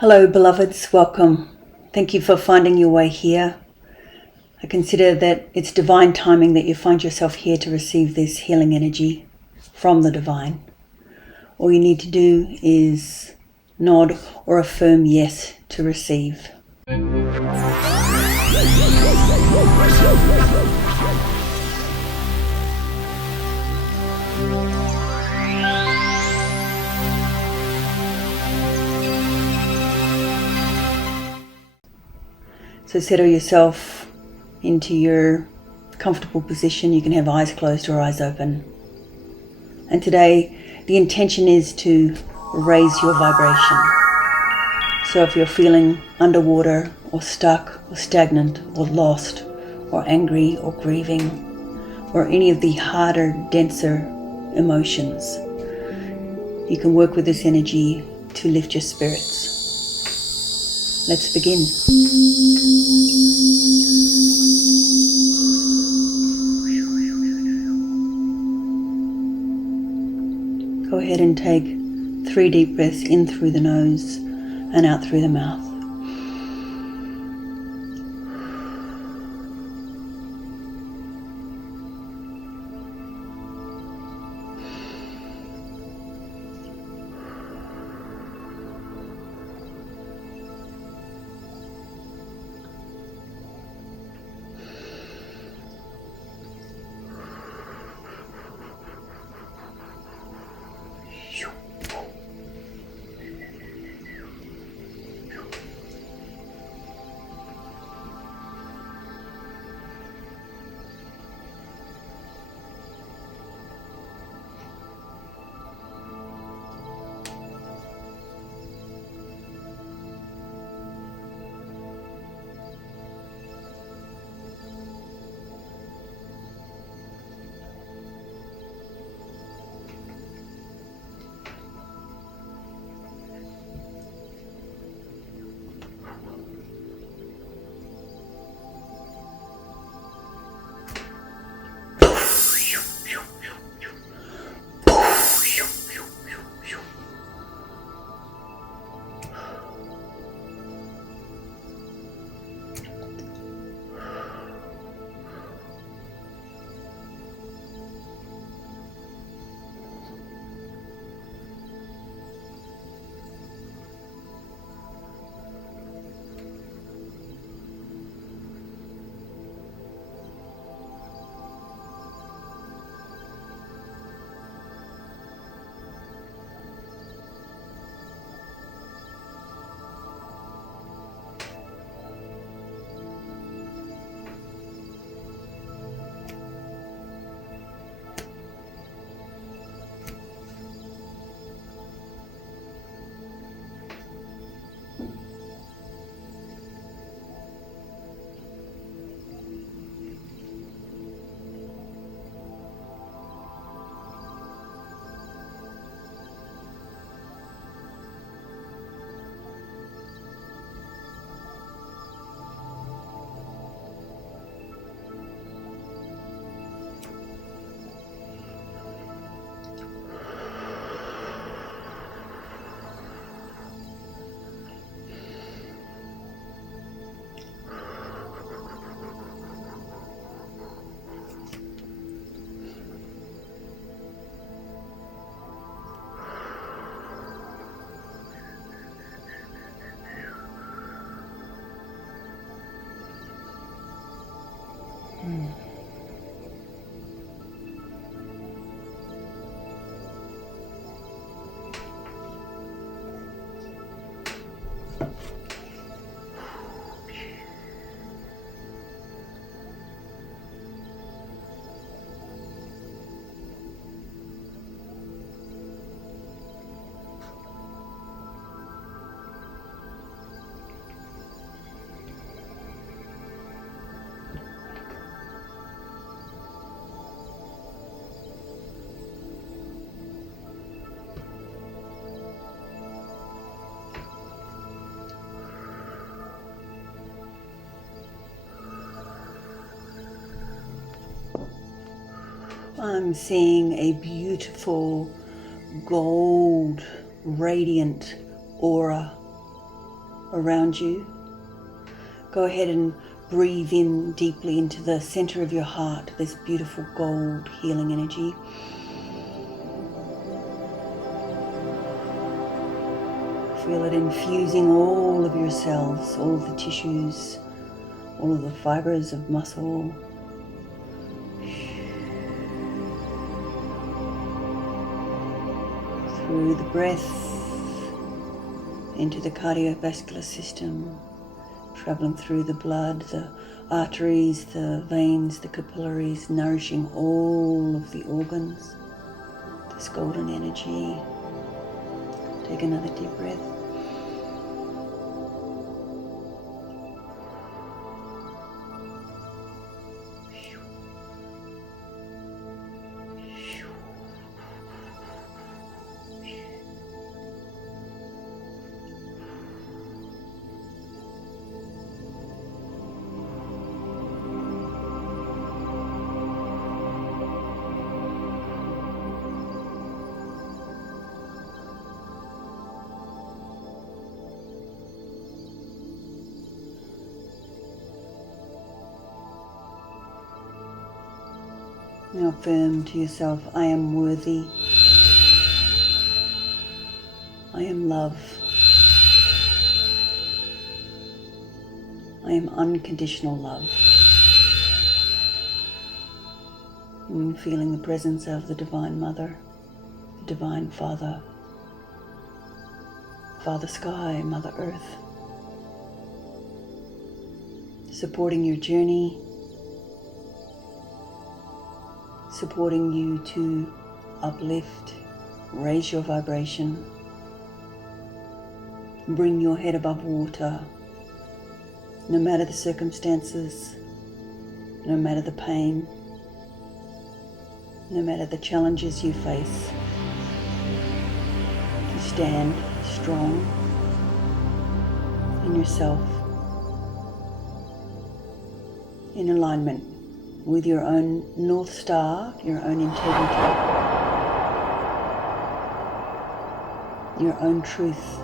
Hello beloveds, welcome. Thank you for finding your way here. I consider that it's divine timing that you find yourself here to receive this healing energy from the divine. All you need to do is nod or affirm yes to receive. So settle yourself into your comfortable position. You can have eyes closed or eyes open. And today, the intention is to raise your vibration. So if you're feeling underwater or stuck or stagnant or lost or angry or grieving or any of the harder, denser emotions, you can work with this energy to lift your spirits. Let's begin. Go ahead and take 3 deep breaths in through the nose and out through the mouth. I'm seeing a beautiful gold, radiant aura around you. Go ahead and breathe in deeply into the center of your heart, this beautiful gold healing energy. Feel it infusing all of your cells, all of the tissues, all of the fibers of muscle. Through the breath into the cardiovascular system, traveling through the blood, the arteries, the veins, the capillaries, nourishing all of the organs. This golden energy. Take another deep breath. Now affirm to yourself, I am worthy. I am love. I am unconditional love. And feeling the presence of the Divine Mother, the Divine Father, Father Sky, Mother Earth, supporting your journey, supporting you to uplift, raise your vibration, bring your head above water, no matter the circumstances, no matter the pain, no matter the challenges you face. You stand strong in yourself, in alignment with your own North Star, your own integrity, your own truth.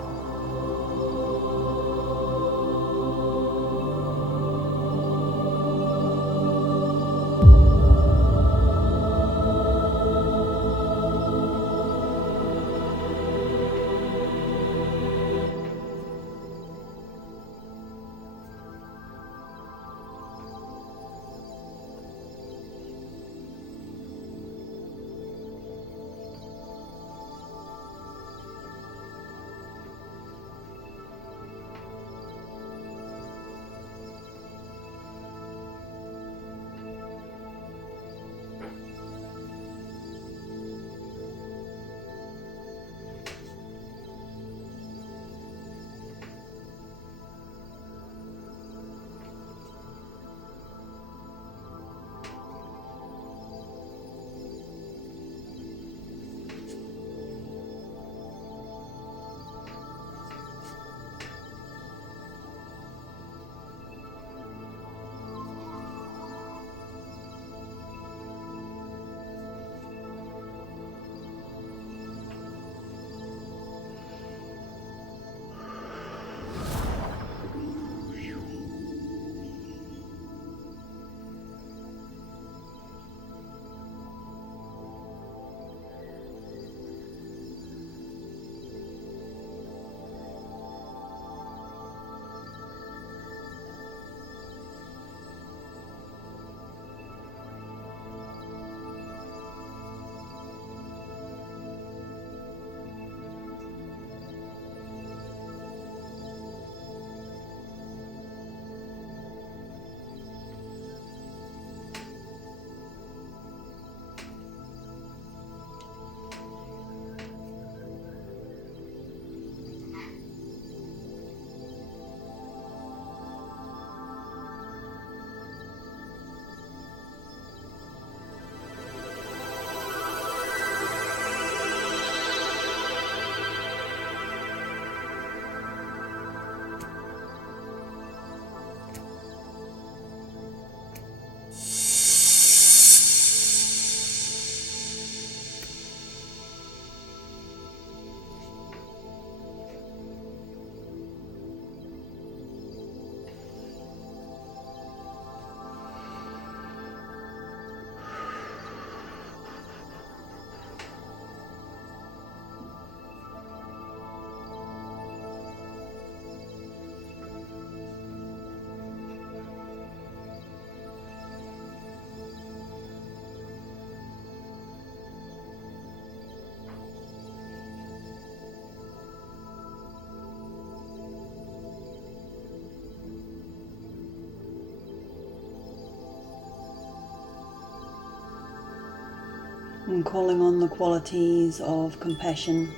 And calling on the qualities of compassion,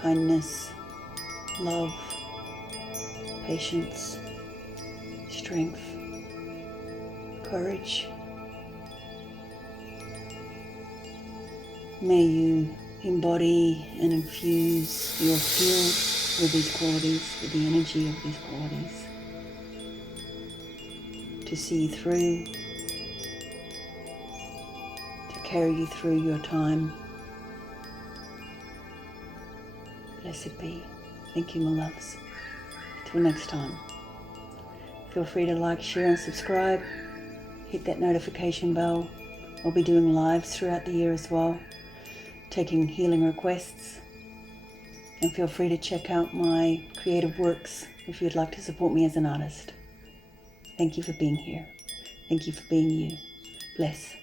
kindness, love, patience, strength, courage. May you embody and infuse your field with these qualities, with the energy of these qualities, to see you through, to carry you through your time. Blessed be. Thank you, my loves. Till next time. Feel free to like, share and subscribe. Hit that notification bell. I'll be doing lives throughout the year as well, taking healing requests. And feel free to check out my creative works if you'd like to support me as an artist. Thank you for being here. Thank you for being you. Bless.